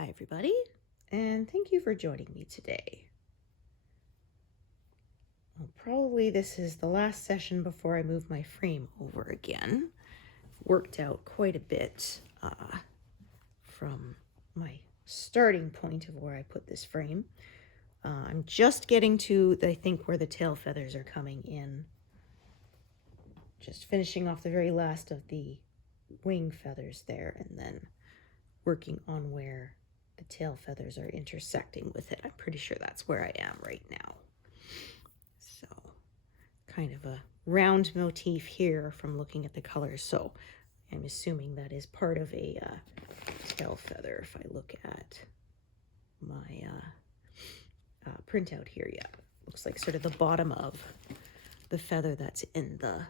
Hi everybody, and thank you for joining me today. Well, probably this is the last session before I move my frame over again. Worked out quite a bit from my starting point of where I put this frame. I'm just getting to, I think, where the tail feathers are coming in. Just finishing off the very last of the wing feathers there, and then working on where the tail feathers are intersecting with it. I'm pretty sure that's where I am right now. So kind of a round motif here from looking at the colors. So I'm assuming that is part of a tail feather if I look at my printout here. Yeah, looks like sort of the bottom of the feather that's in the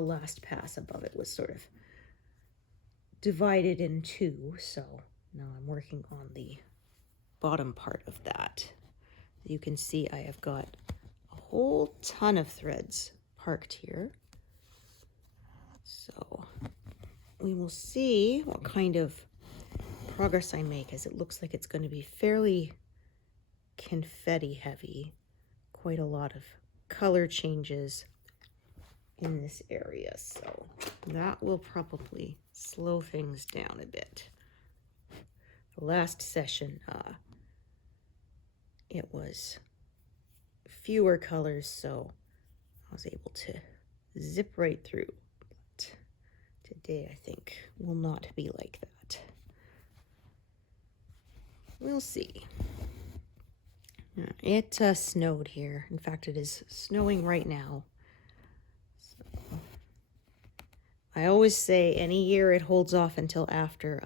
last pass above it was sort of divided in two. So now I'm working on the bottom part of that. You can see I have got a whole ton of threads parked here. So we will see what kind of progress I make, as it looks like it's going to be fairly confetti heavy. Quite a lot of color changes in this area, so that will probably slow things down a bit. The last session, it was fewer colors, so I was able to zip right through. But today, I think, will not be like that. We'll see. It snowed here. In fact, it is snowing right now. So, I always say any year it holds off until after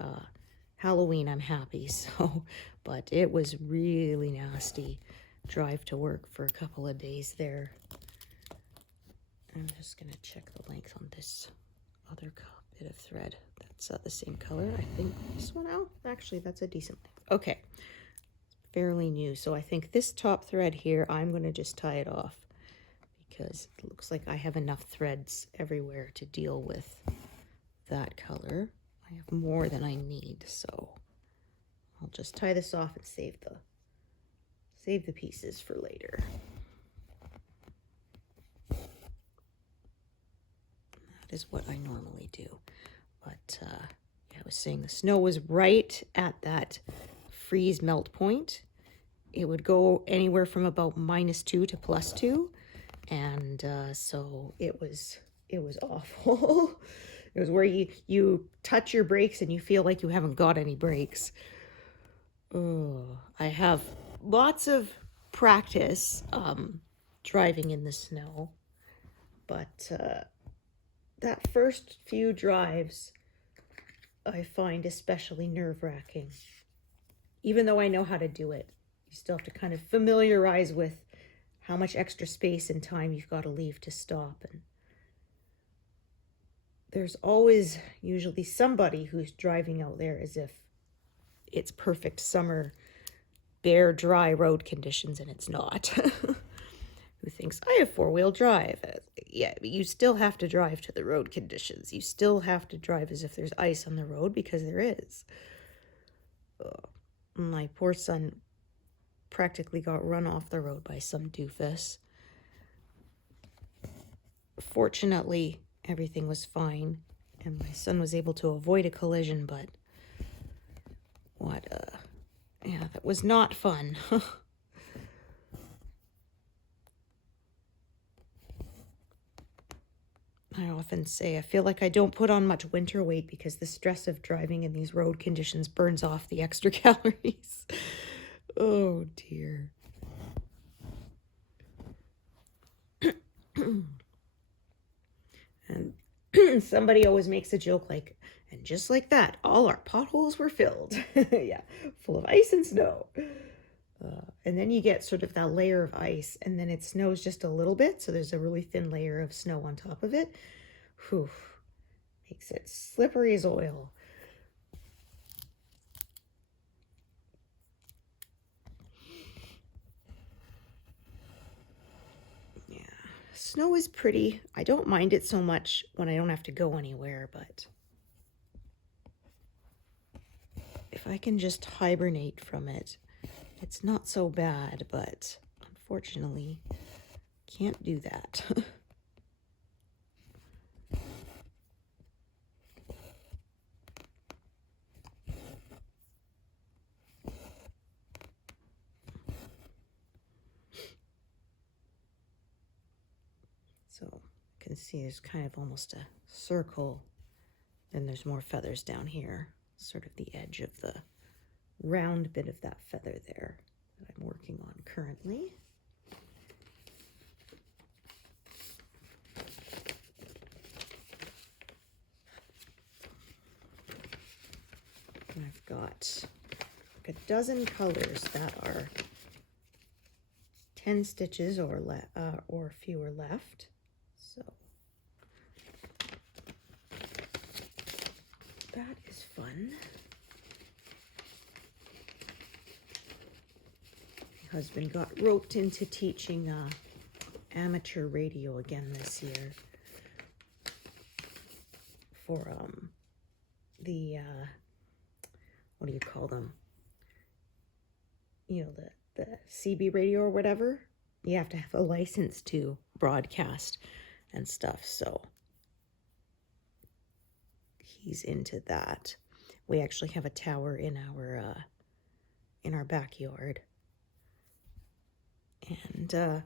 Halloween, I'm happy. So, but it was really nasty drive to work for a couple of days there. I'm just gonna check the length on this other bit of thread. That's the same color. I think this one out. Actually, that's a decent length. Okay, fairly new. So I think this top thread here, I'm gonna just tie it off because it looks like I have enough threads everywhere to deal with that color. I have more than I need, so I'll just tie this off and save the pieces for later. That is what I normally do. But yeah, I was saying the snow was right at that freeze melt point. It would go anywhere from about -2 to +2, and so it was awful. It was where you touch your brakes and you feel like you haven't got any brakes. Oh, I have lots of practice driving in the snow, but that first few drives I find especially nerve-wracking. Even though I know how to do it, you still have to kind of familiarize with how much extra space and time you've got to leave to stop. And there's always usually somebody who's driving out there as if it's perfect summer, bare, dry road conditions, and it's not. Who thinks, I have four-wheel drive. Yeah, but you still have to drive to the road conditions. You still have to drive as if there's ice on the road, because there is. My poor son practically got run off the road by some doofus. Fortunately, everything was fine, and my son was able to avoid a collision, but yeah, that was not fun. I often say I feel like I don't put on much winter weight because the stress of driving in these road conditions burns off the extra calories. Oh dear. And somebody always makes a joke like, and just like that, all our potholes were filled. Yeah, full of ice and snow. And then you get sort of that layer of ice, and then it snows just a little bit, so there's a really thin layer of snow on top of it. Whew, makes it slippery as oil. Yeah, snow is pretty. I don't mind it so much when I don't have to go anywhere, but if if I can just hibernate from it, it's not so bad, but unfortunately, can't do that. So you can see there's kind of almost a circle. Then there's more feathers down here, sort of the edge of the round bit of that feather there that I'm working on currently. And I've got like a dozen colors that are 10 stitches or fewer left. So that is fun. My husband got roped into teaching amateur radio again this year for the what do you call them? You know, the CB radio or whatever. You have to have a license to broadcast and stuff, so he's into that. We actually have a tower in our backyard, and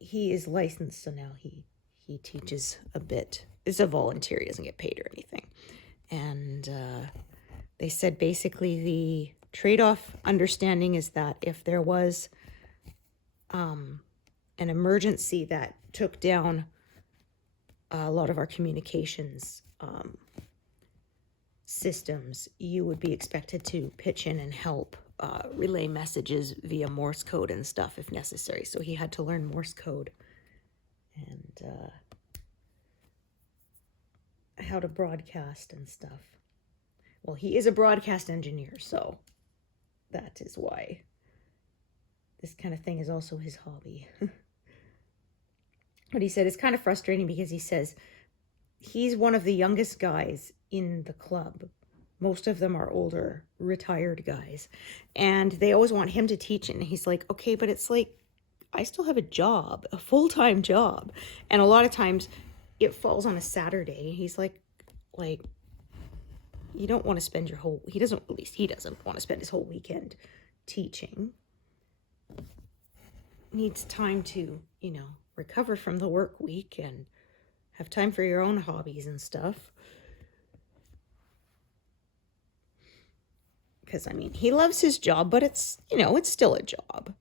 he is licensed, so now he teaches a bit. It's a volunteer; he doesn't get paid or anything. And they said basically the trade-off understanding is that if there was an emergency that took down a lot of our communications systems, you would be expected to pitch in and help relay messages via Morse code and stuff if necessary. So he had to learn Morse code and how to broadcast and stuff. Well, he is a broadcast engineer, so that is why this kind of thing is also his hobby. But he said it's kind of frustrating because he says he's one of the youngest guys in the club. Most of them are older, retired guys. And they always want him to teach it. And he's like, okay, but it's like, I still have a job, a full-time job. And a lot of times it falls on a Saturday. He's like, you don't want to spend your whole, he doesn't want to spend his whole weekend teaching. Needs time to, recover from the work week and have time for your own hobbies and stuff. Because, he loves his job, but it's, it's still a job.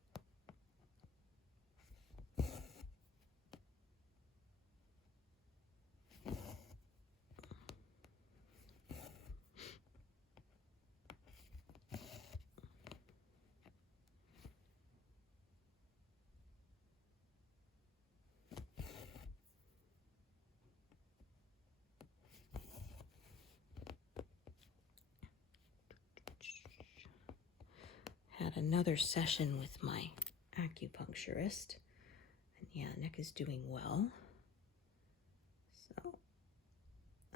Had another session with my acupuncturist, and yeah, neck is doing well. So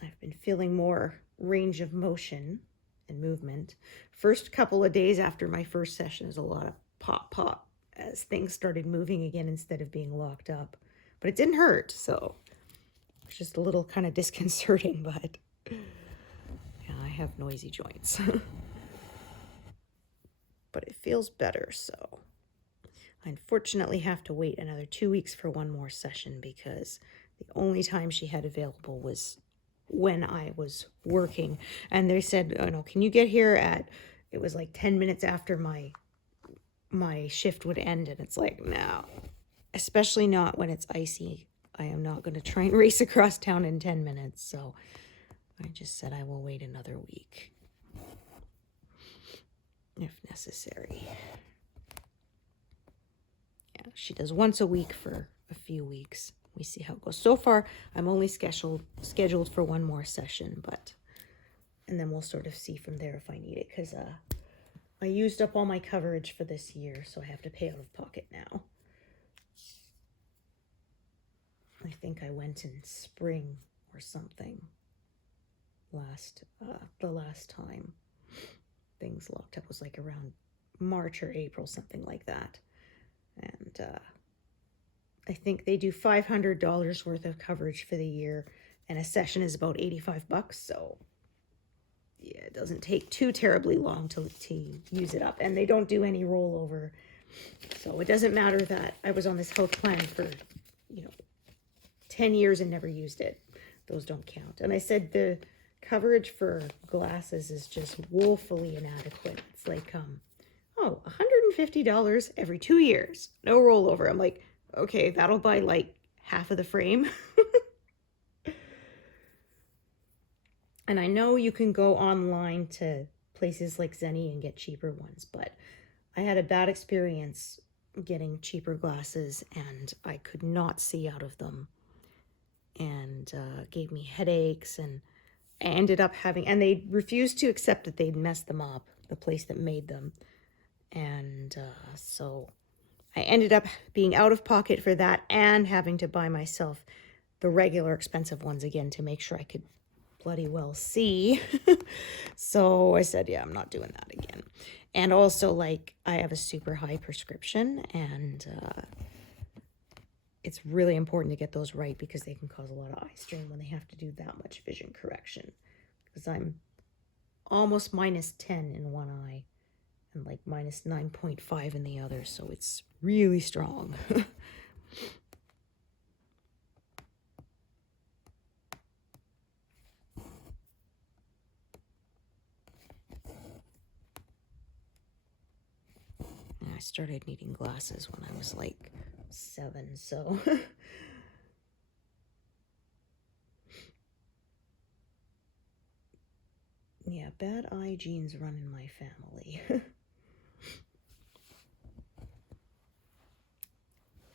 I've been feeling more range of motion and movement. First couple of days after my first session is a lot of pop pop as things started moving again instead of being locked up, but it didn't hurt, so it's just a little kind of disconcerting. But yeah, I have noisy joints. But it feels better, so I unfortunately have to wait another 2 weeks for one more session because the only time she had available was when I was working. And they said, oh no, can you get here at, it was like 10 minutes after my shift would end, and it's like, no, especially not when it's icy. I am not going to try and race across town in 10 minutes, so I just said I will wait another week if necessary. Yeah, she does once a week for a few weeks. We see how it goes. So far, I'm only scheduled for one more session, and then we'll sort of see from there if I need it, because I used up all my coverage for this year, so I have to pay out of pocket now. I think I went in spring or something the last time. things locked up. It was like around March or April, something like that. And I think they do $500 worth of coverage for the year, and a session is about $85. So yeah, it doesn't take too terribly long to use it up, and they don't do any rollover. So it doesn't matter that I was on this health plan for 10 years and never used it. Those don't count. And I said the coverage for glasses is just woefully inadequate. It's like $150 every 2 years, no rollover. I'm like, okay, that'll buy like half of the frame. And I know you can go online to places like Zenny and get cheaper ones, but I had a bad experience getting cheaper glasses, and I could not see out of them, and gave me headaches, and I ended up having, and they refused to accept that they'd messed them up, the place that made them. And so I ended up being out of pocket for that and having to buy myself the regular expensive ones again to make sure I could bloody well see. So I said, yeah, I'm not doing that again. And also, like, I have a super high prescription, and it's really important to get those right because they can cause a lot of eye strain when they have to do that much vision correction. Because I'm almost -10 in one eye and like -9.5 in the other, so it's really strong. And I started needing glasses when I was like 7, so yeah, bad eye genes run in my family.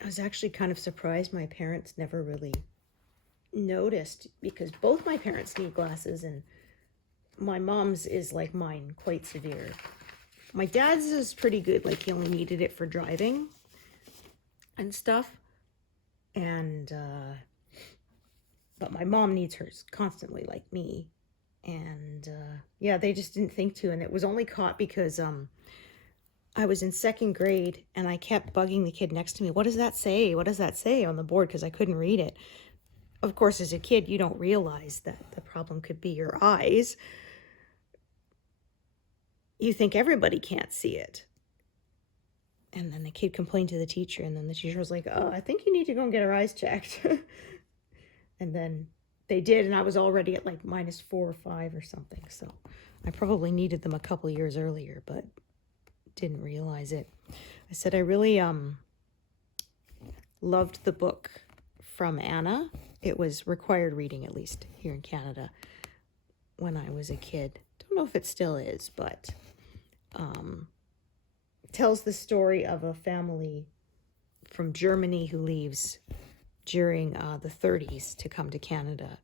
I was actually kind of surprised my parents never really noticed, because both my parents need glasses, and my mom's is like mine, quite severe. My dad's is pretty good, like he only needed it for driving and stuff. And but my mom needs hers constantly, like me. And yeah, they just didn't think to, and it was only caught because I was in 2nd grade and I kept bugging the kid next to me. What does that say? What does that say on the board? Because I couldn't read it. Of course, as a kid, you don't realize that the problem could be your eyes. You think everybody can't see it. And then the kid complained to the teacher, and then the teacher was like, oh, I think you need to go and get her eyes checked. And then they did, and I was already at like -4 or 5 or something. So I probably needed them a couple years earlier, but didn't realize it. I said I really loved the book from Anna. It was required reading, at least here in Canada, when I was a kid. Don't know if it still is, but tells the story of a family from Germany who leaves during the 30s to come to Canada.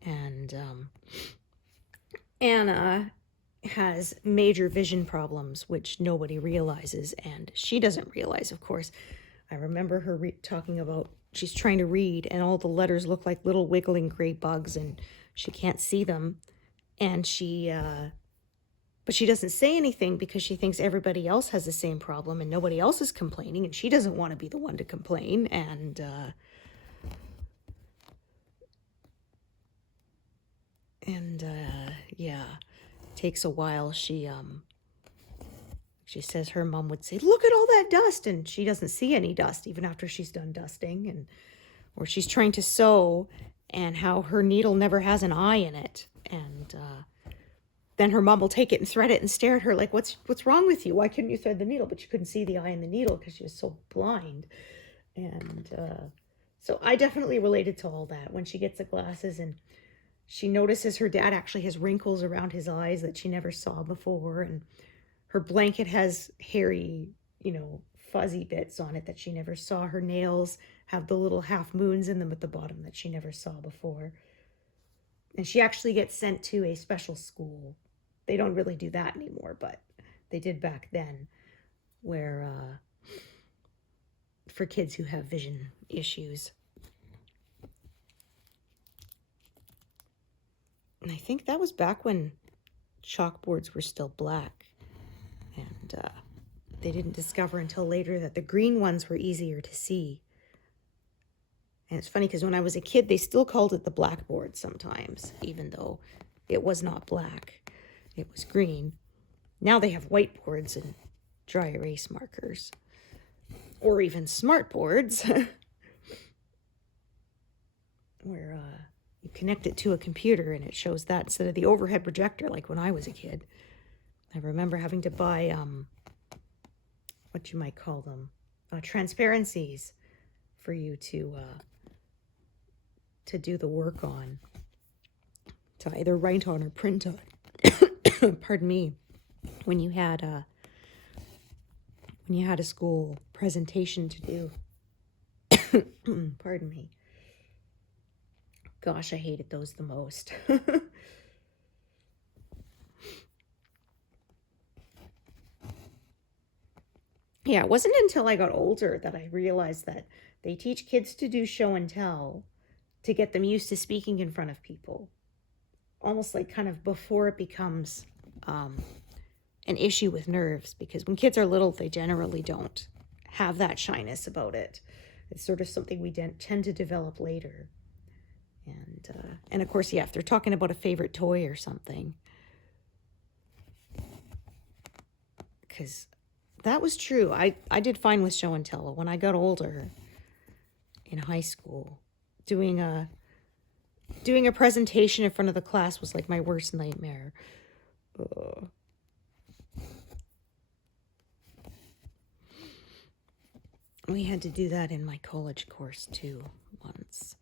And Anna has major vision problems, which nobody realizes, and she doesn't realize, of course. I remember her talking about she's trying to read, and all the letters look like little wiggling gray bugs, and she can't see them. And but she doesn't say anything because she thinks everybody else has the same problem and nobody else is complaining, and she doesn't want to be the one to complain. And yeah, it takes a while. She says her mom would say, look at all that dust, and she doesn't see any dust even after she's done dusting. And or she's trying to sew, and how her needle never has an eye in it. And then her mom will take it and thread it and stare at her like, what's wrong with you? Why couldn't you thread the needle? But she couldn't see the eye in the needle because she was so blind. And so I definitely related to all that. When she gets the glasses and she notices her dad actually has wrinkles around his eyes that she never saw before, and her blanket has hairy, fuzzy bits on it that she never saw. Her nails have the little half moons in them at the bottom that she never saw before. And she actually gets sent to a special school. They don't really do that anymore, but they did back then, where for kids who have vision issues. And I think that was back when chalkboards were still black. And they didn't discover until later that the green ones were easier to see. And it's funny because when I was a kid, they still called it the blackboard sometimes, even though it was not black. It was green. Now they have whiteboards and dry erase markers. Or even smart boards, where you connect it to a computer and it shows that instead of the overhead projector like when I was a kid. I remember having to buy, what you might call them, transparencies for you to do the work on, to either write on or print on. Pardon me. When you had a school presentation to do. Pardon me. Gosh, I hated those the most. Yeah, it wasn't until I got older that I realized that they teach kids to do show and tell to get them used to speaking in front of people. Almost like kind of before it becomes an issue with nerves, because when kids are little, they generally don't have that shyness about it. It's sort of something we tend to develop later. And of course, yeah, if they're talking about a favorite toy or something, because that was true. I did fine with show and tell. When I got older in high school, doing a presentation in front of the class was like my worst nightmare. We had to do that in my college course too once.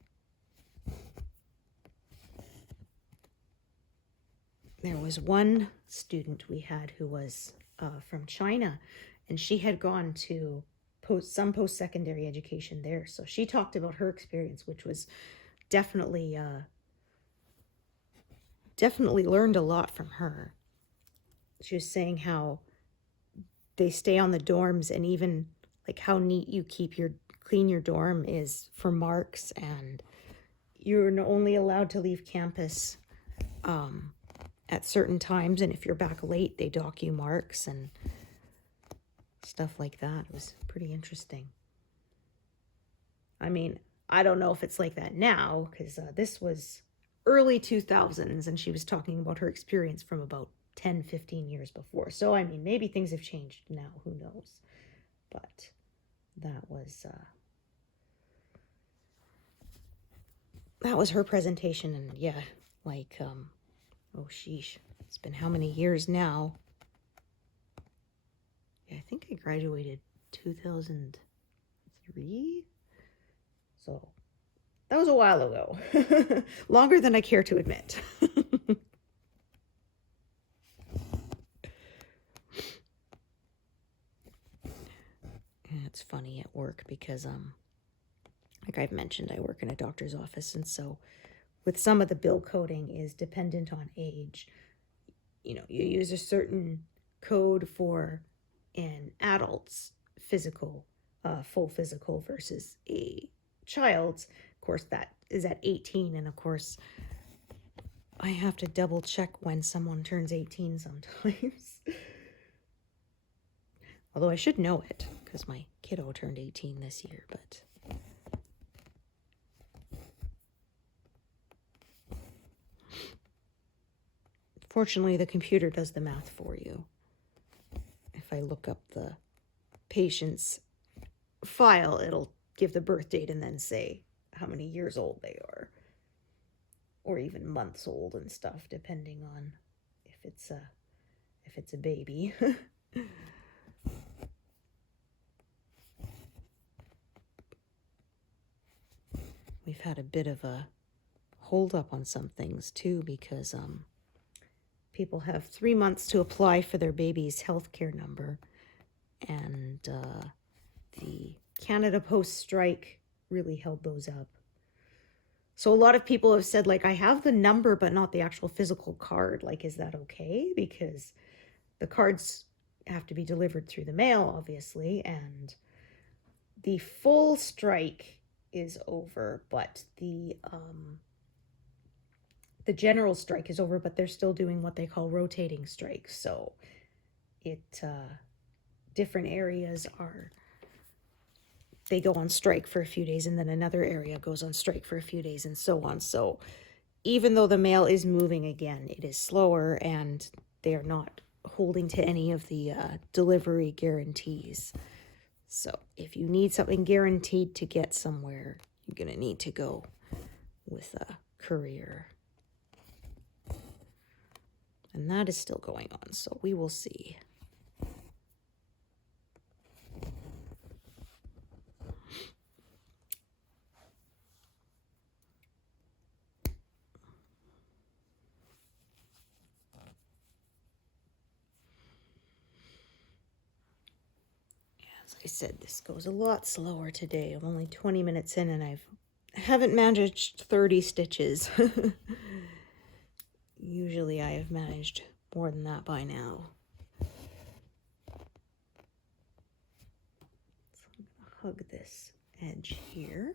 There was one student we had who was from China, and she had gone to some post-secondary education there. So she talked about her experience, which was definitely learned a lot from her. She was saying how they stay on the dorms, and even like how neat you clean your dorm is for marks, and you're only allowed to leave campus at certain times, and if you're back late, they dock you marks and stuff like that. It was pretty interesting. I mean, I don't know if it's like that now, because this was early 2000s, and she was talking about her experience from about 10, 15 years before. So, I mean, maybe things have changed now, who knows. But that was her presentation, and yeah, like, oh sheesh, it's been how many years now? Yeah, I think I graduated 2003, so that was a while ago. Longer than I care to admit. It's funny at work because, like I've mentioned, I work in a doctor's office, and so with some of the bill coding is dependent on age. You know, you use a certain code for an adult's physical, full physical versus a child's. Of course, that is at 18, and of course, I have to double check when someone turns 18 sometimes. Although I should know it, because my kiddo turned 18 this year, but... Fortunately, the computer does the math for you. If I look up the patient's file, it'll give the birth date and then say how many years old they are. Or even months old and stuff, depending on if it's a baby. We've had a bit of a hold up on some things too, because people have 3 months to apply for their baby's healthcare number, and the Canada Post strike really held those up. So a lot of people have said, like, I have the number but not the actual physical card. Like, is that okay? Because the cards have to be delivered through the mail, obviously, and the full strike is over, but the the general strike is over, but they're still doing what they call rotating strikes. So different areas they go on strike for a few days, and then another area goes on strike for a few days, and so on. So even though the mail is moving again, it is slower, and they are not holding to any of the delivery guarantees. So if you need something guaranteed to get somewhere, you're going to need to go with a courier. And that is still going on, so we will see. As I said, this goes a lot slower today. I'm only 20 minutes in and I haven't managed 30 stitches. Usually I have managed more than that by now. So I'm going to hug this edge here.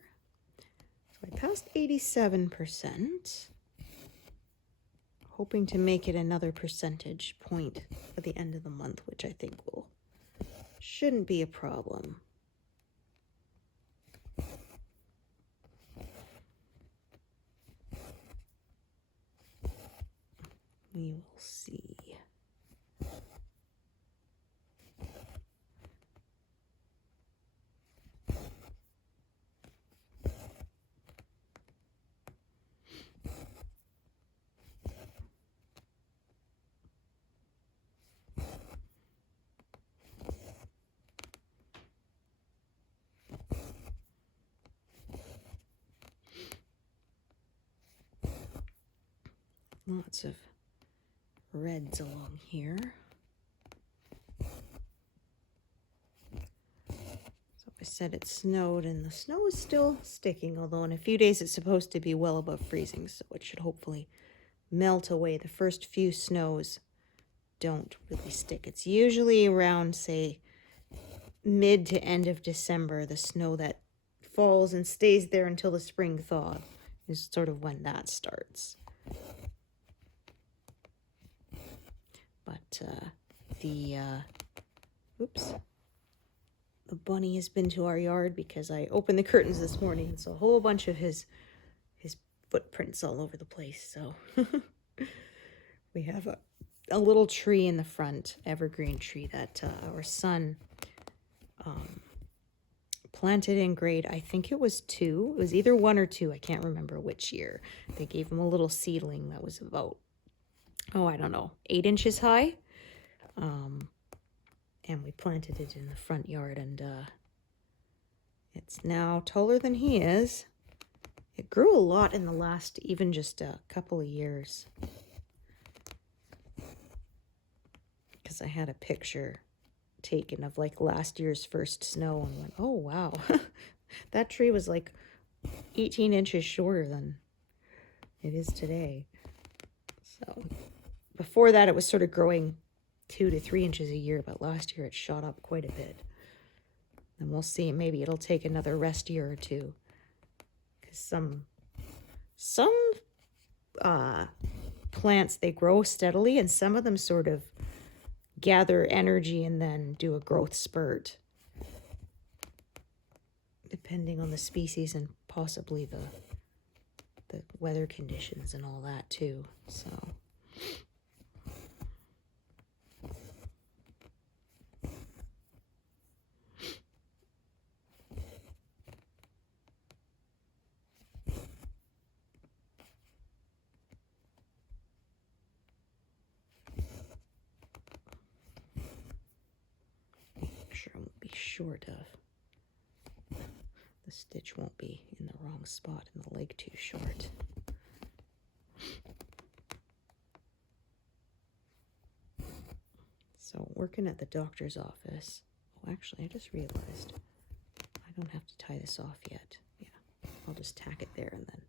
So I passed 87%. Hoping to make it another percentage point at the end of the month, which I think shouldn't be a problem. We will see. Lots of reds along here. So I said it snowed, and the snow is still sticking, although in a few days it's supposed to be well above freezing, so it should hopefully melt away. The first few snows don't really stick. It's usually around, say, mid to end of December, the snow that falls and stays there until the spring thaw is sort of when that starts. But the bunny has been to our yard because I opened the curtains this morning, and so a whole bunch of his footprints all over the place. So we have a little tree in the front, evergreen tree that our son planted in grade, I think it was 2. It was either 1 or 2. I can't remember which year. They gave him a little seedling that was about, I don't know, 8 inches high. And we planted it in the front yard, and it's now taller than he is. It grew a lot in the last, even just a couple of years. Because I had a picture taken of like last year's first snow and went, oh wow, that tree was like 18 inches shorter than it is today. So before that it was sort of growing 2 to 3 inches a year, but last year it shot up quite a bit. And we'll see, maybe it'll take another rest year or two, because some plants, they grow steadily, and some of them sort of gather energy and then do a growth spurt, depending on the species and possibly the weather conditions and all that too. So I won't be short of, the stitch won't be in the wrong spot and the leg too short. So working at the doctor's office. Oh, actually, I just realized I don't have to tie this off yet. Yeah, I'll just tack it there, and then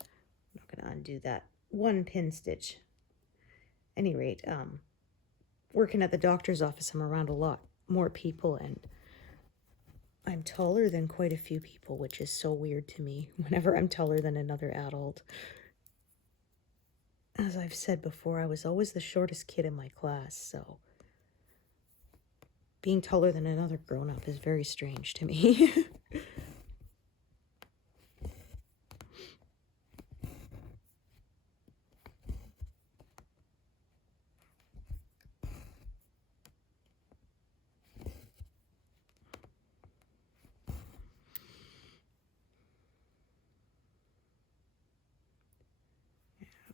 I'm not going to undo that one pin stitch. Any rate, working at the doctor's office, I'm around a lot more people, and I'm taller than quite a few people, which is so weird to me whenever I'm taller than another adult. as I've said before, I was always the shortest kid in my class, so being taller than another grown-up is very strange to me.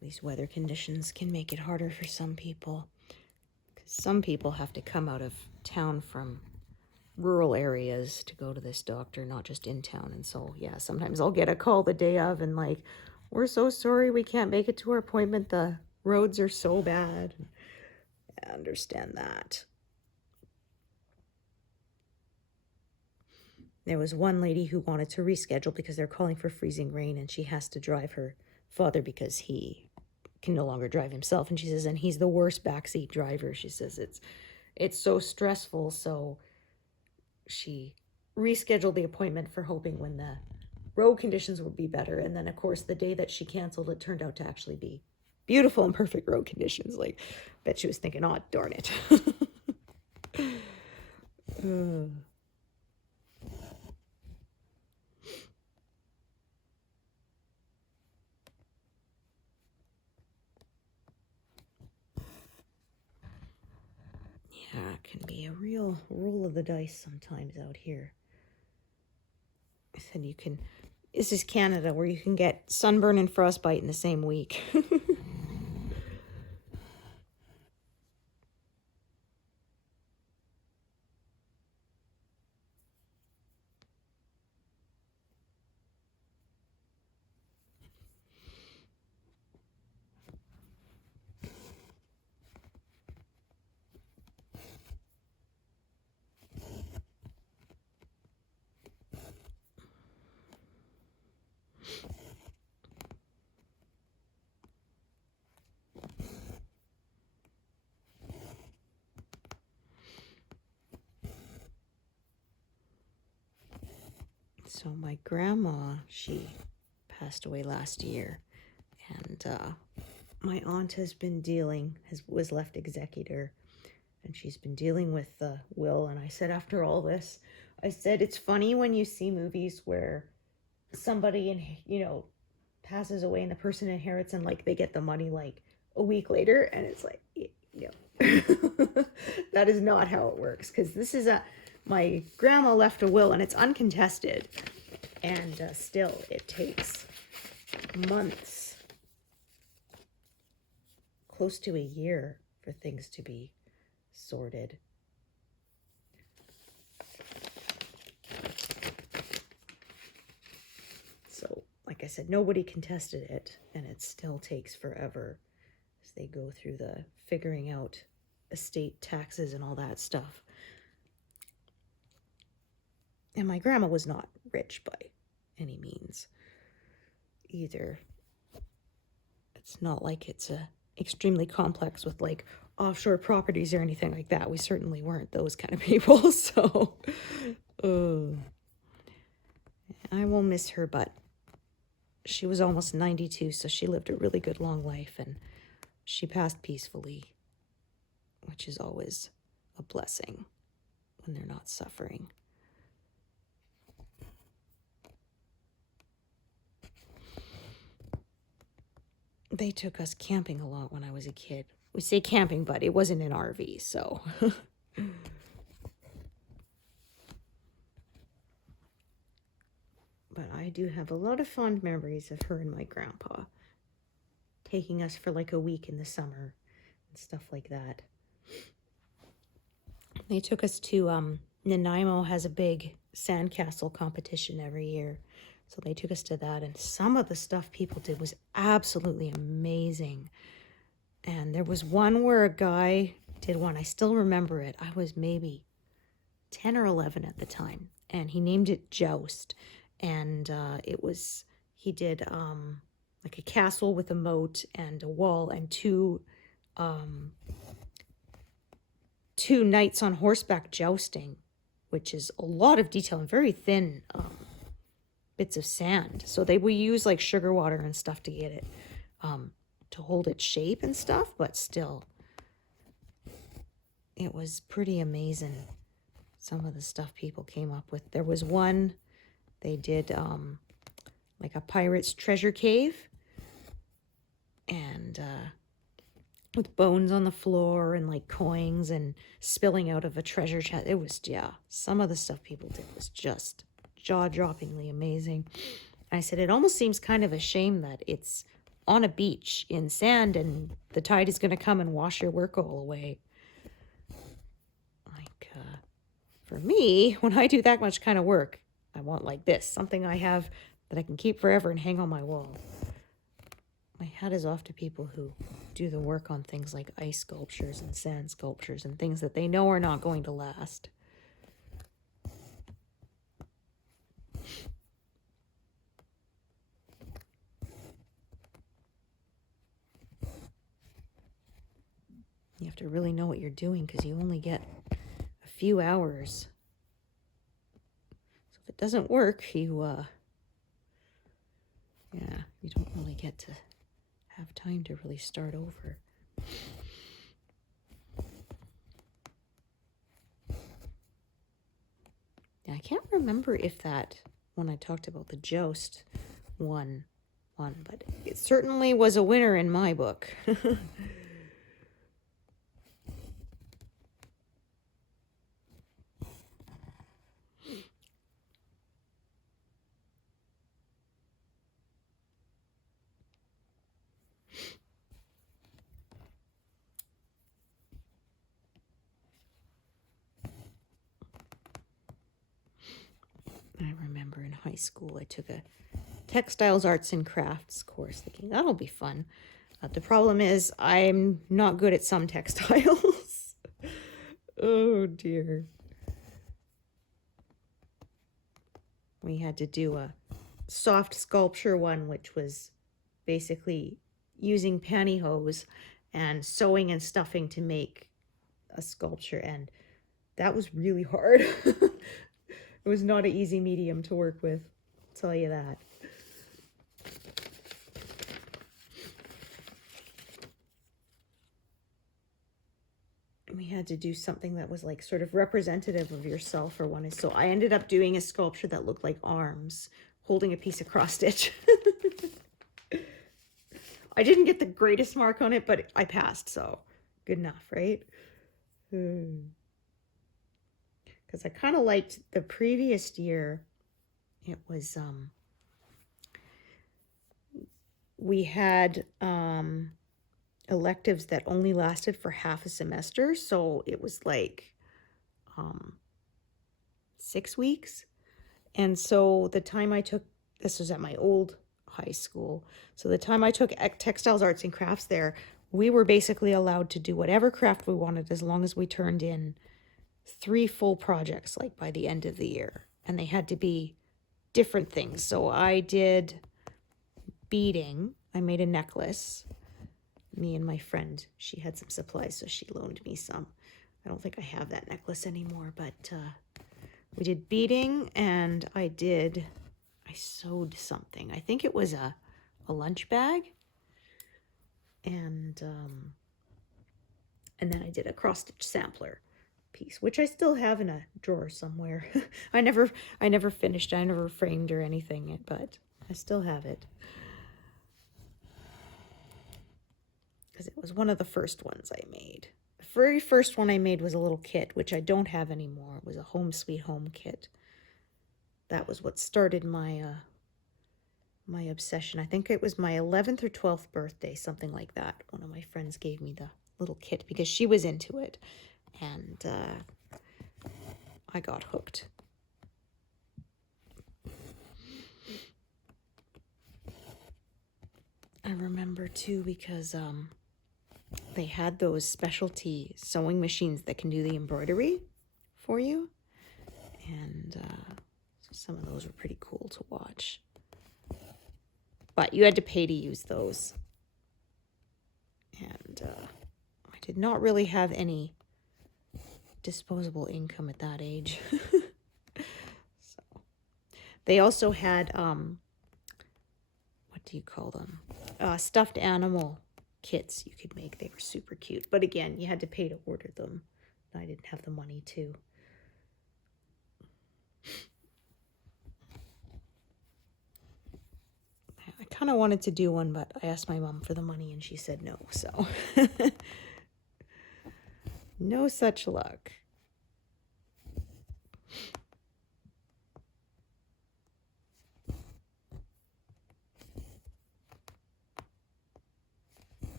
These weather conditions can make it harder for some people. Some people have to come out of town from rural areas to go to this doctor, not just in town. And so, yeah, sometimes I'll get a call the day of and like, we're so sorry we can't make it to our appointment. The roads are so bad. I understand that. There was one lady who wanted to reschedule because they're calling for freezing rain and she has to drive her father because he can no longer drive himself. And she says, and he's the worst backseat driver. She says it's so stressful. So she rescheduled the appointment for hoping when the road conditions would be better. And then, of course, the day that she canceled, it turned out to actually be beautiful and perfect road conditions. Like, bet she was thinking, oh, darn it. Yeah, it can be a real roll of the dice sometimes out here. I said this is Canada where you can get sunburn and frostbite in the same week. So my grandma, she passed away last year, and my aunt has been was left executor, and she's been dealing with the will. And I said, after all this, I said, it's funny when you see movies where somebody, passes away and the person inherits and like they get the money like a week later, and it's like, that is not how it works, because this is my grandma left a will and it's uncontested, and still it takes months, close to a year, for things to be sorted. So, like I said, nobody contested it, and it still takes forever as they go through the figuring out estate taxes and all that stuff. And my grandma was not rich by any means either. It's not like it's extremely complex with like offshore properties or anything like that. We certainly weren't those kind of people. So I will miss her, but she was almost 92, so she lived a really good long life, and she passed peacefully, which is always a blessing when they're not suffering. They took us camping a lot when I was a kid. We say camping, but it wasn't an RV, so. But I do have a lot of fond memories of her and my grandpa taking us for like a week in the summer and stuff like that. They took us to, Nanaimo has a big sandcastle competition every year. So they took us to that, and some of the stuff people did was absolutely amazing. And there was one where a guy did one, I still remember it. I was maybe 10 or 11 at the time, and he named it Joust. And he did like a castle with a moat and a wall and two knights on horseback jousting, which is a lot of detail and very thin bits of sand. So we use like sugar water and stuff to get it to to hold its shape and stuff, but still, it was pretty amazing, some of the stuff people came up with. There was one, they did like a pirate's treasure cave, and with bones on the floor and like coins and spilling out of a treasure chest. It was, yeah, some of the stuff people did was just jaw-droppingly amazing. I said, it almost seems kind of a shame that it's on a beach in sand and the tide is going to come and wash your work all away. Like, for me, when I do that much kind of work, I want like this, something I have that I can keep forever and hang on my wall. My hat is off to people who do the work on things like ice sculptures and sand sculptures and things that they know are not going to last. You have to really know what you're doing because you only get a few hours. So if it doesn't work, you don't really get to have time to really start over. Yeah, I can't remember if that, when I talked about the joust, won, but it certainly was a winner in my book. I remember in high school I took a Textiles, Arts, and Crafts course thinking that'll be fun. The problem is I'm not good at some textiles. Oh dear. We had to do a soft sculpture one, which was basically using pantyhose and sewing and stuffing to make a sculpture, and that was really hard. It was not an easy medium to work with, I'll tell you that. We had to do something that was like sort of representative of yourself or one. So I ended up doing a sculpture that looked like arms holding a piece of cross stitch. I didn't get the greatest mark on it, but I passed, so good enough, right? Because I kind of liked the previous year. It was we had electives that only lasted for half a semester, so it was like 6 weeks. And so the time I took, this was at my old high school, so the time I took Textiles, Arts, and Crafts there, we were basically allowed to do whatever craft we wanted as long as we turned in 3 full projects, like by the end of the year, and they had to be different things. So I did beading. I made a necklace. Me and my friend, she had some supplies, so she loaned me some. I don't think I have that necklace anymore, but we did beading, and I sewed something. I think it was a lunch bag, and then I did a cross stitch sampler piece, which I still have in a drawer somewhere. I never finished. I never framed or anything, but I still have it. Because it was one of the first ones I made. The very first one I made was a little kit, which I don't have anymore. It was a Home Sweet Home kit. That was what started my my obsession. I think it was my 11th or 12th birthday, something like that. One of my friends gave me the little kit because she was into it, and I got hooked. I remember too because they had those specialty sewing machines that can do the embroidery for you, and some of those were pretty cool to watch. But you had to pay to use those, and I did not really have any disposable income at that age. So they also had what do you call them? Stuffed animal kits you could make. They were super cute. But again, you had to pay to order them. I didn't have the money to. I kind of wanted to do one, but I asked my mom for the money and she said no, so no such luck.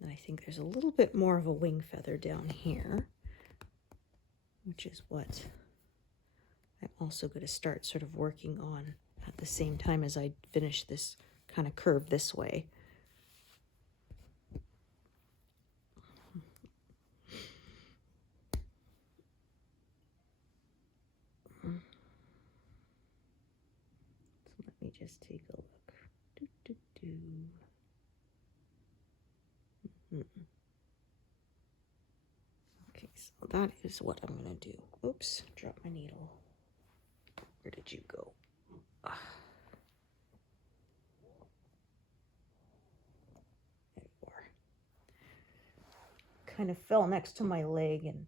And I think there's a little bit more of a wing feather down here, which is what I'm also going to start sort of working on at the same time as I finish this kind of curve this way. So let me just take a look. Okay, so that is what I'm going to do. Oops, dropped my needle. Where did you go? There you are. Kind of fell next to my leg, and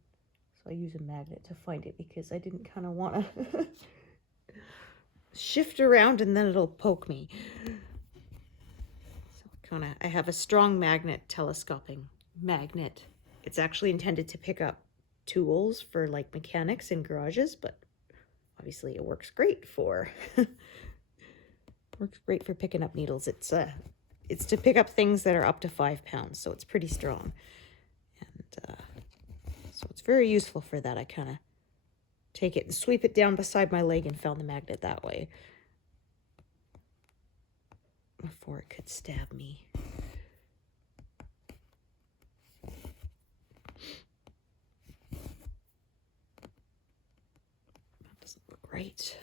so I use a magnet to find it because I didn't kind of want to shift around and then it'll poke me. So I have a strong magnet, telescoping magnet. It's actually intended to pick up tools for like mechanics in garages, but obviously it works great for picking up needles. It's to pick up things that are up to 5 pounds, so it's pretty strong, and so it's very useful for that. I kind of take it and sweep it down beside my leg and found the magnet that way before it could stab me. That doesn't look right.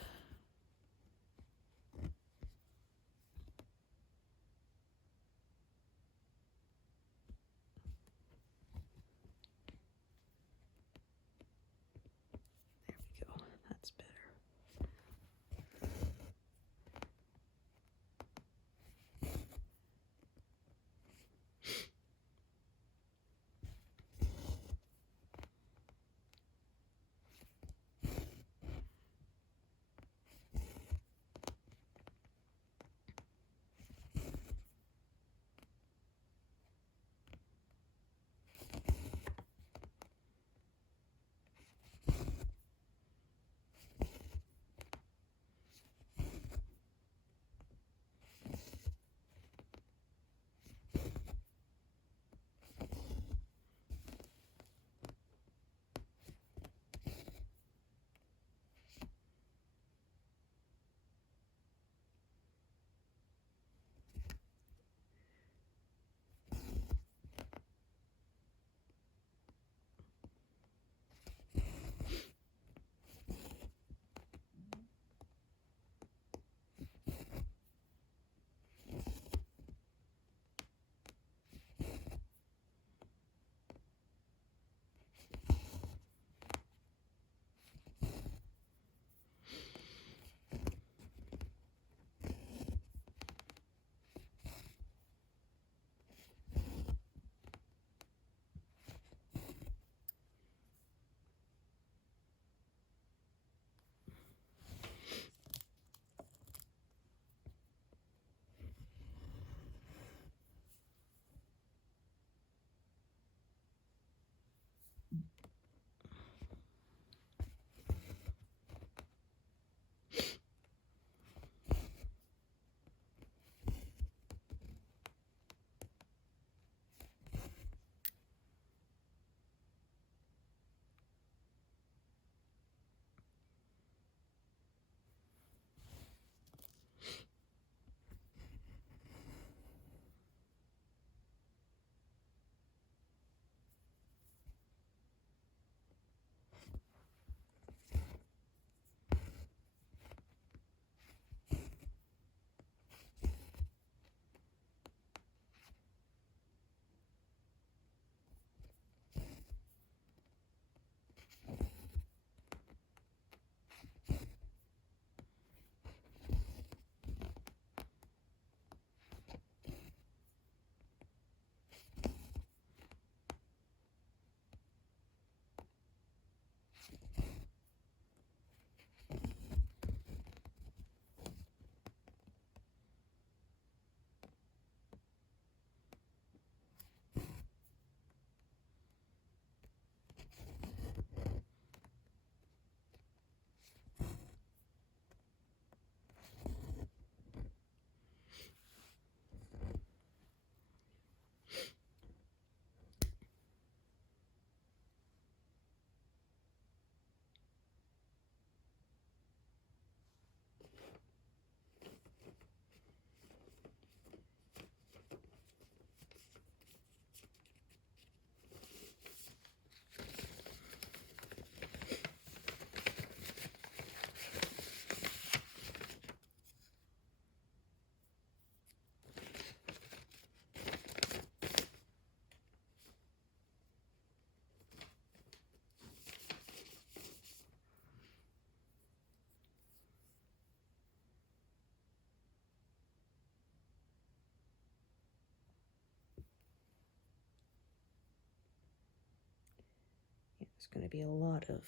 There's going to be a lot of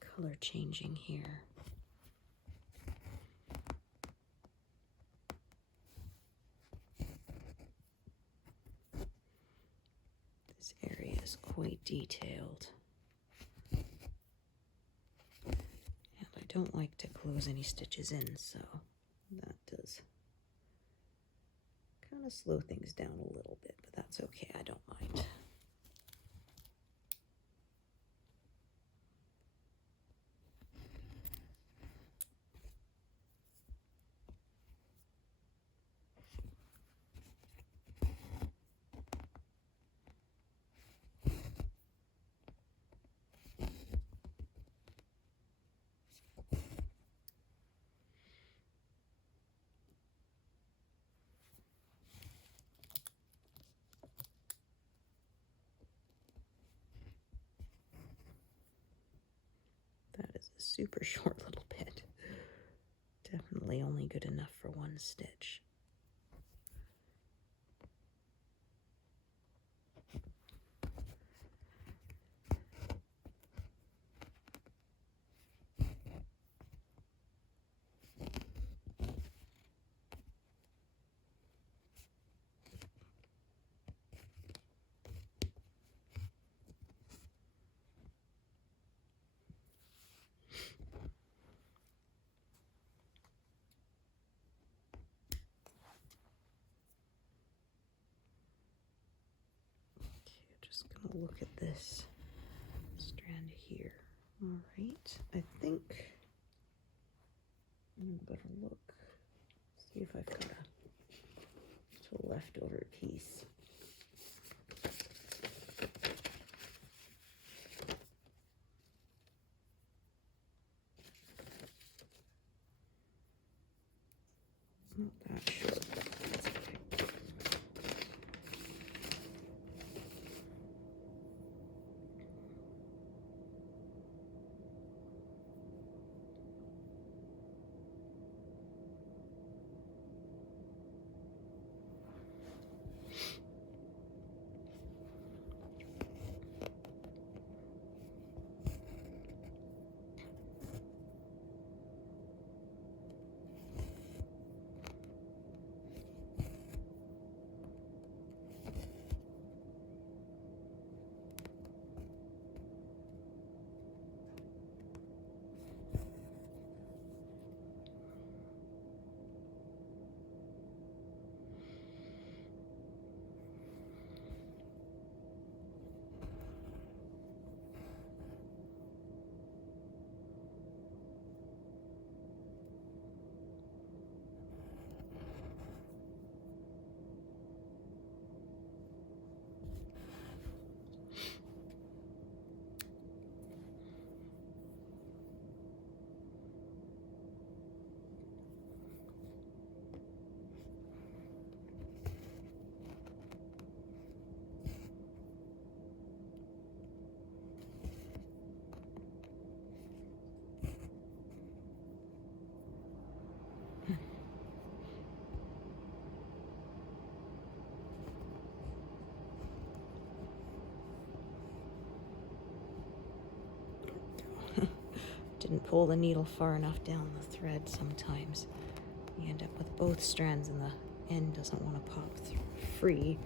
color changing here. This area is quite detailed. And I don't like to close any stitches in, so that does kind of slow things down a little bit, but that's okay, I don't mind. That is a super short little bit. Definitely only good enough for one stitch. Just gonna look at this strand here. All right, I think I'm gonna look, see if I've got a leftover piece. Not that short, but that's okay. Didn't pull the needle far enough down the thread sometimes. You end up with both strands and the end doesn't want to pop free.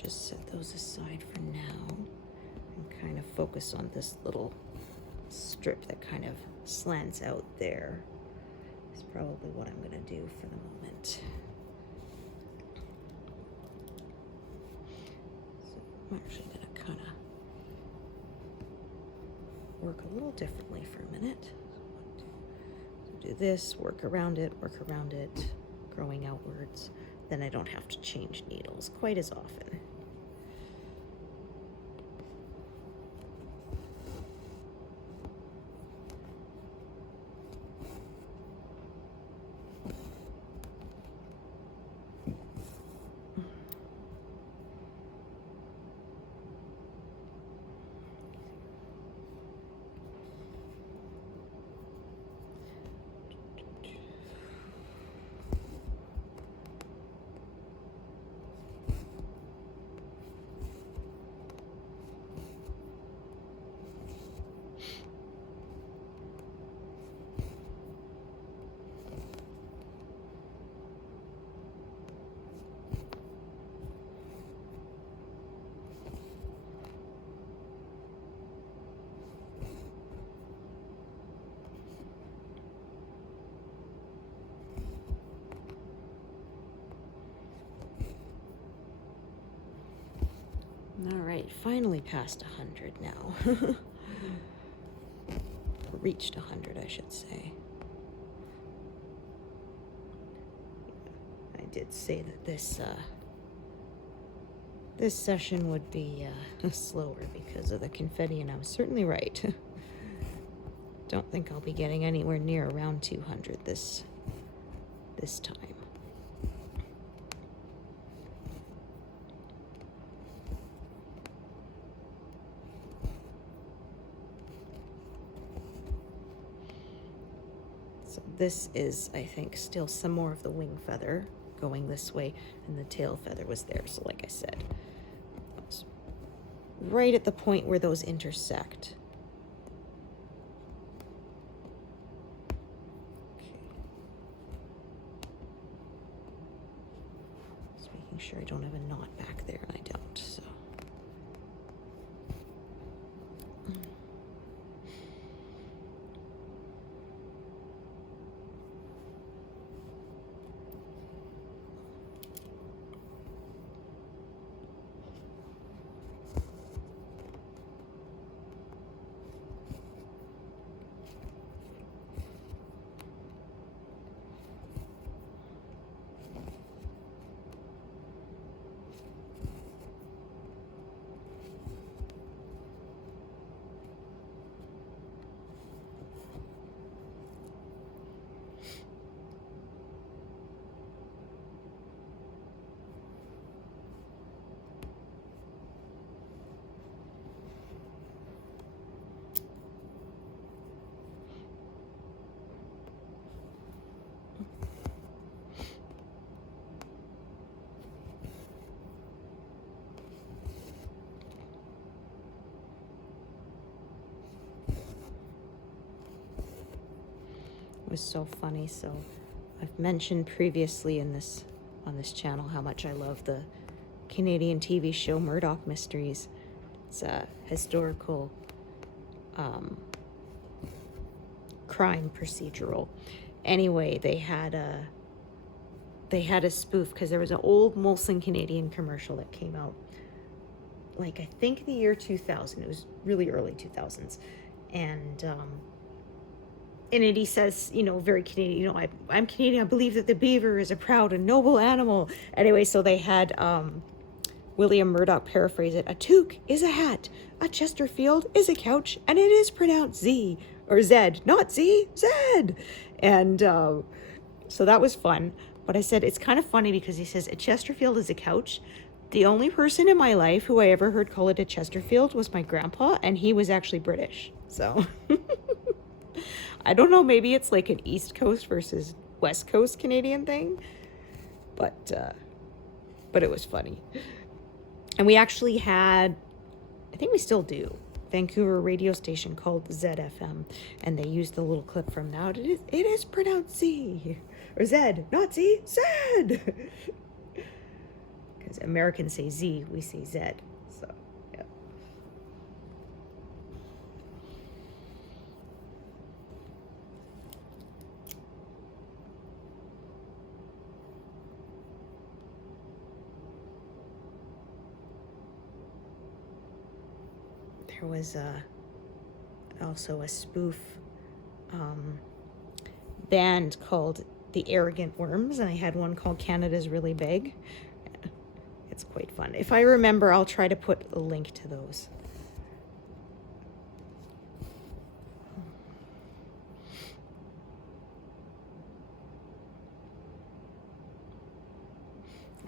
just set those aside for now and kind of focus on this little strip that kind of slants out there. Is probably what I'm going to do for the moment. So I'm actually going to kind of work a little differently for a minute. So do this, work around it, growing outwards. Then I don't have to change needles quite as often. All right, finally past 100 now. Reached 100, I should say. I did say that this session would be slower because of the confetti, and I was certainly right. Don't think I'll be getting anywhere near around 200 this time. So this is, I think, still some more of the wing feather going this way, and the tail feather was there. So like I said, it's right at the point where those intersect. Okay. Just making sure I don't have a knot back there, and I don't, so. Was so funny. So I've mentioned previously on this channel how much I love the Canadian TV show Murdoch Mysteries. It's a historical crime procedural. Anyway, they had a spoof because there was an old Molson Canadian commercial that came out, like I think the year 2000. It was really early 2000s, and in it he says, you know, very Canadian, you know, I'm Canadian, I believe that the beaver is a proud and noble animal. Anyway, so they had William Murdoch paraphrase it: a toque is a hat, a Chesterfield is a couch, and it is pronounced Z, or Z, not Z, Z. And so that was fun. But I said, it's kind of funny because he says a Chesterfield is a couch. The only person in my life who I ever heard call it a Chesterfield was my grandpa, and he was actually British. So I don't know, maybe it's like an East Coast versus West Coast Canadian thing, but it was funny. And we actually had, I think we still do, Vancouver radio station called ZFM, and they used the little clip from now. It is pronounced Z, or Z, not Z, Z. because Americans say Z, we say Z. So, yeah. There was also a spoof band called the Arrogant Worms, and I had one called Canada's Really Big. It's quite fun. If I remember, I'll try to put a link to those.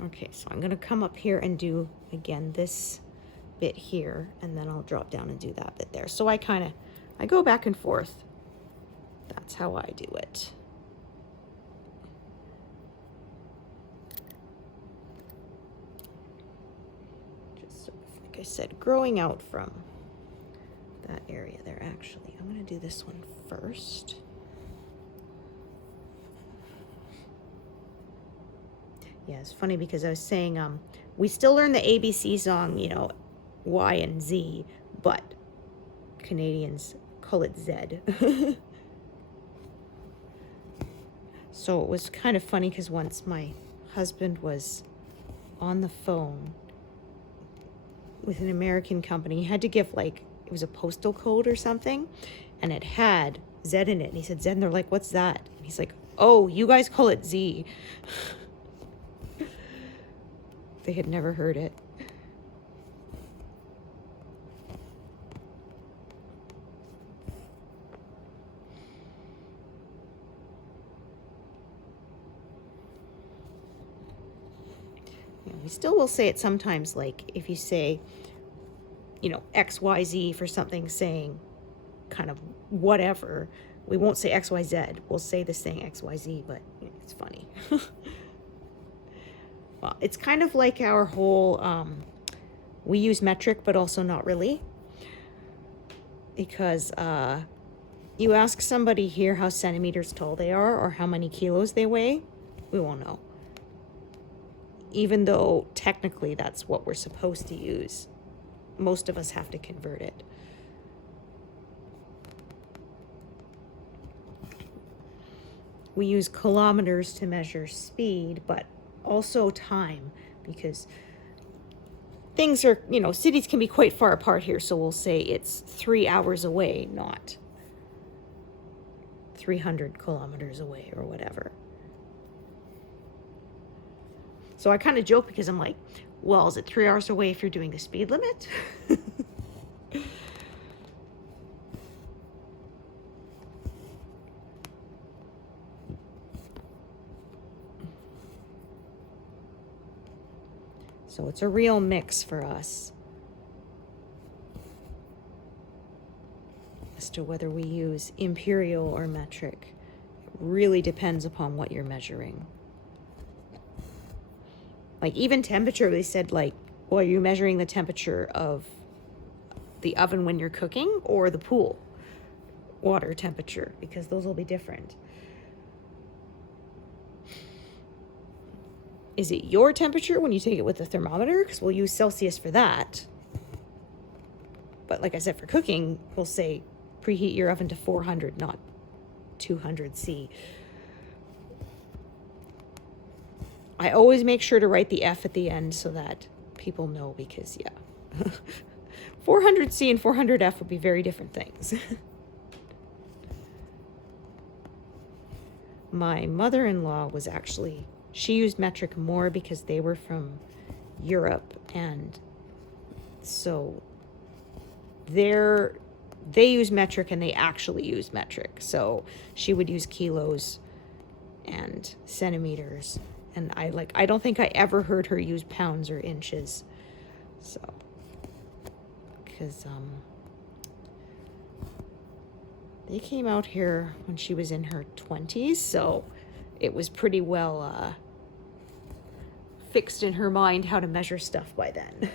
Okay, so I'm gonna come up here and do, again, this bit here, and then I'll drop down and do that bit there. So I go back and forth. That's how I do it. Just sort of, like I said, growing out from that area there. Actually, I'm gonna do this one first. Yeah, it's funny because I was saying, we still learn the ABC song, you know, Y and Z, but Canadians call it Z. So it was kind of funny because once my husband was on the phone with an American company, he had to give, like, it was a postal code or something, and it had Z in it. And he said Z, and they're like, what's that? And he's like, oh, you guys call it Z. They had never heard it. Yeah, we still will say it sometimes, like if you say, you know, XYZ for something, saying kind of whatever, we won't say XYZ. We'll say this thing XYZ, but it's funny. Well, it's kind of like our whole, we use metric, but also not really. Because you ask somebody here how centimeters tall they are or how many kilos they weigh, we won't know. Even though technically that's what we're supposed to use. Most of us have to convert it. We use kilometers to measure speed, but also time, because things are, you know, cities can be quite far apart here, so we'll say it's 3 hours away, not 300 kilometers away or whatever. So I kind of joke because I'm like, well, is it 3 hours away if you're doing the speed limit? So it's a real mix for us as to whether we use imperial or metric. It really depends upon what you're measuring. Like even temperature, they said, like, well, are you measuring the temperature of the oven when you're cooking or the pool water temperature? Because those will be different. Is it your temperature when you take it with the thermometer? Because we'll use Celsius for that. But like I said, for cooking, we'll say preheat your oven to 400, not 200 C. I always make sure to write the F at the end so that people know, because, yeah, 400 C and 400 F would be very different things. My mother-in-law was actually, she used metric more because they were from Europe, and so they use metric and they actually use metric. So she would use kilos and centimeters, and I don't think I ever heard her use pounds or inches. So, because they came out here when she was in her 20s, so it was pretty well fixed in her mind how to measure stuff by then.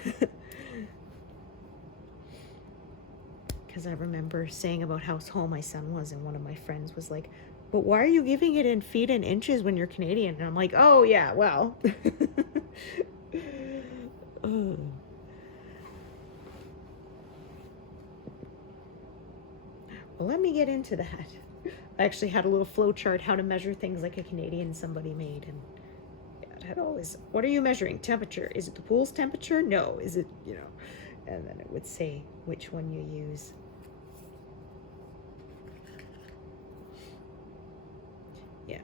Because I remember saying about how tall my son was, and one of my friends was like, but why are you giving it in feet and inches when you're Canadian? And I'm like, oh yeah, well. me get into that. I actually had a little flow chart how to measure things like a Canadian somebody made, and it had always, what are you measuring? Temperature. Is it the pool's temperature? No. Is it, you know, and then it would say which one you use. Yeah.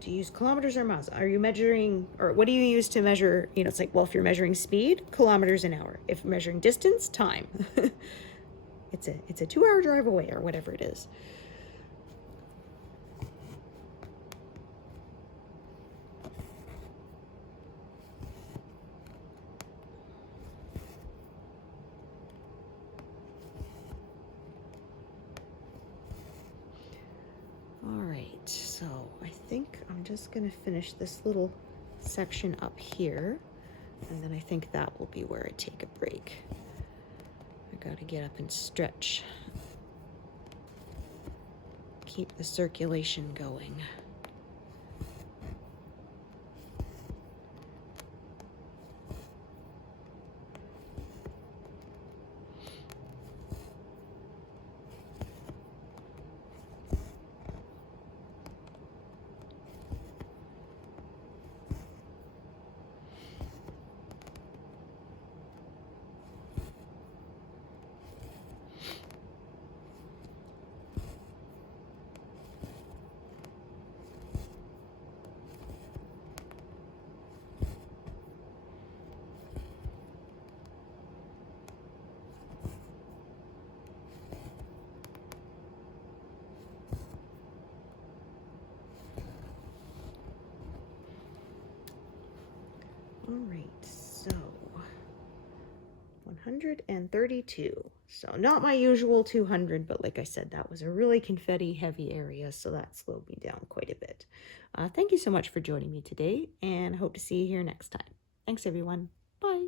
Do you use kilometers or miles? Are you measuring, or what do you use to measure? You know, it's like, well, if you're measuring speed, kilometers an hour. If you're measuring distance, time. It's a 2-hour drive away, or whatever it is. All right, so I think I'm just gonna finish this little section up here, and then I think that will be where I take a break. I gotta get up and stretch. Keep the circulation going. All right, so 132. So not my usual 200, but like I said, that was a really confetti heavy area, so that slowed me down quite a bit. Thank you so much for joining me today, and I hope to see you here next time. Thanks, everyone. Bye.